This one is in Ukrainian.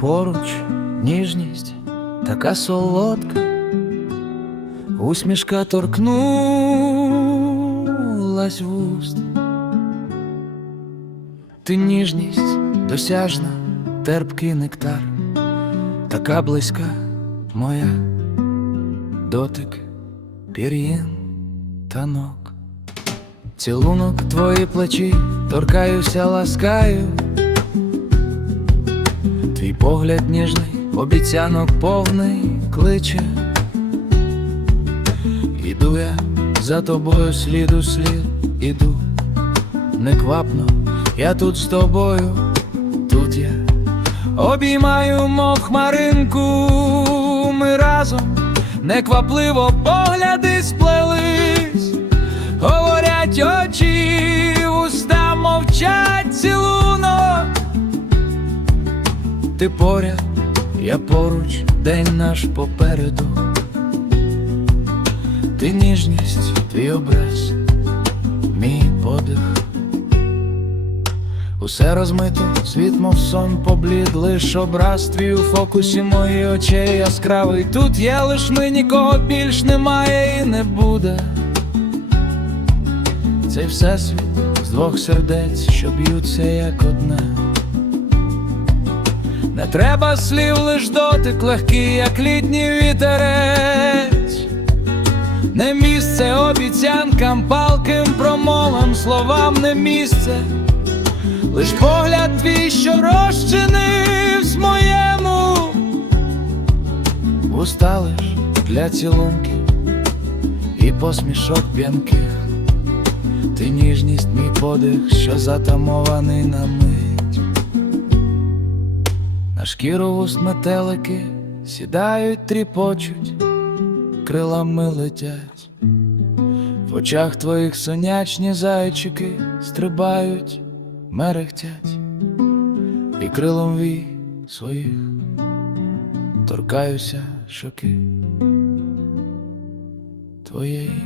поруч ніжність така солодка, усмішка торкнулась вуст. Ти ніжність досяжна, терпкий нектар, така близька моя, дотик, пір'їн та ног. Цілунок твої плечі, торкаюся, ласкаю. Погляд ніжний, обіцянок повний кличе. Іду я за тобою слід у слід, іду неквапно, я тут з тобою, тут я. Обіймаю мов хмаринку, ми разом неквапливо погляди сплелись, говорять очі, Ти поряд, я поруч, день наш попереду. Ти ніжність, твій образ, мій подих. Усе розмито, світ, мов сон поблід, лиш образ твій у фокусі моїх очей яскравий. Тут є лиш ми, нікого більш немає і не буде. Цей всесвіт з двох сердець, що б'ються як одне. Не треба слів, лиш дотик легкий, як літній вітерець. Не місце обіцянкам, палким промовам, словам не місце. Лиш погляд твій, що розчинився моєму, Вуста лиш для цілунків і посмішок п'янких. Ти ніжність, мій подих, що затамований на мить. На шкіру вуст метелики сідають, тріпочуть, крилами летять. В очах твоїх сонячні зайчики стрибають, мерехтять, і крилом вій своїх торкаюся щоки твоєї.